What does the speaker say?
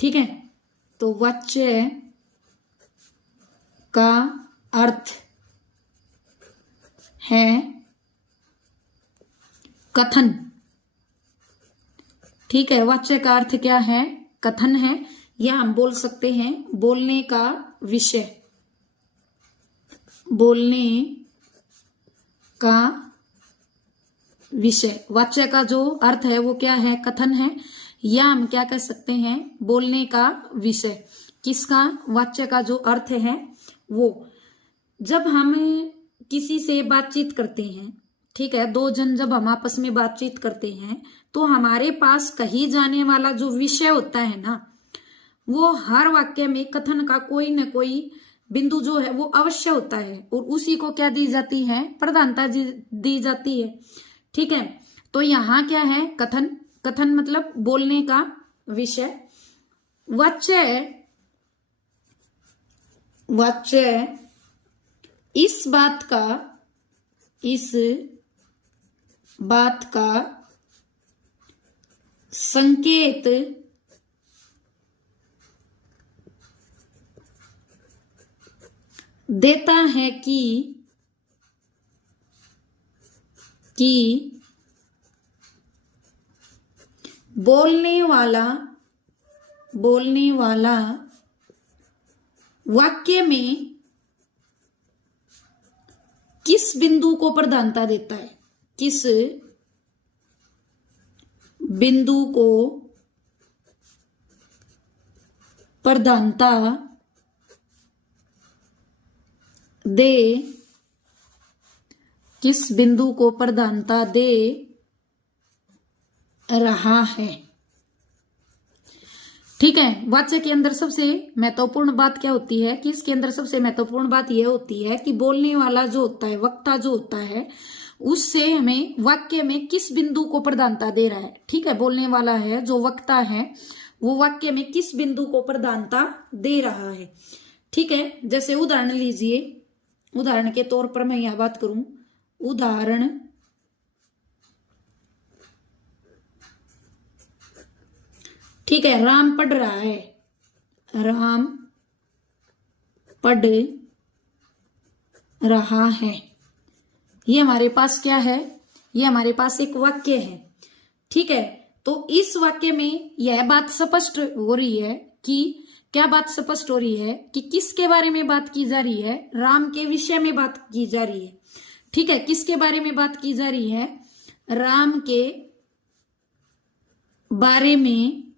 ठीक है, तो वाच्य का अर्थ है कथन। ठीक है, वाच्य का अर्थ क्या है? कथन है, या हम बोल सकते हैं बोलने का विषय। बोलने का विषय, वाच्य का जो अर्थ है वो क्या है? कथन है, या हम क्या कह सकते हैं? बोलने का विषय। किसका? वाच्य का जो अर्थ है वो। जब हम किसी से बातचीत करते हैं, ठीक है, दो जन जब हम आपस में बातचीत करते हैं तो हमारे पास कही जाने वाला जो विषय होता है ना, वो हर वाक्य में कथन का कोई न कोई बिंदु जो है वो अवश्य होता है, और उसी को क्या दी जाती है? प्रधानता दी जाती है। ठीक है, तो यहां क्या है? कथन। कथन मतलब बोलने का विषय। वाच्य, वाच्य इस बात का संकेत देता है कि बोलने वाला वाक्य में किस बिंदु को प्रधानता देता है? किस बिंदु को प्रधानता दे, किस बिंदु को प्रधानता दे रहा है। ठीक है, वाच्य के अंदर सबसे महत्वपूर्ण बात क्या होती है? कि इसके अंदर सबसे महत्वपूर्ण बात यह होती है कि बोलने वाला जो होता है, वक्ता जो होता है, उससे हमें वाक्य में किस बिंदु को प्रधानता दे रहा है। ठीक है, बोलने वाला है जो वक्ता है वो वाक्य में किस बिंदु को प्रधानता दे रहा है। ठीक है, जैसे उदाहरण लीजिए, उदाहरण के तौर पर मैं यह बात करूं, उदाहरण ठीक है, राम पढ़ रहा है, राम पढ़ रहा है। ये हमारे पास क्या है? ये हमारे पास एक वाक्य है। ठीक है, तो इस वाक्य में यह बात स्पष्ट हो रही है कि क्या बात स्पष्ट हो रही है? कि किसके बारे में बात की जा रही है? राम के विषय में बात की जा रही है। ठीक है, किसके बारे में बात की जा रही है? राम के बारे में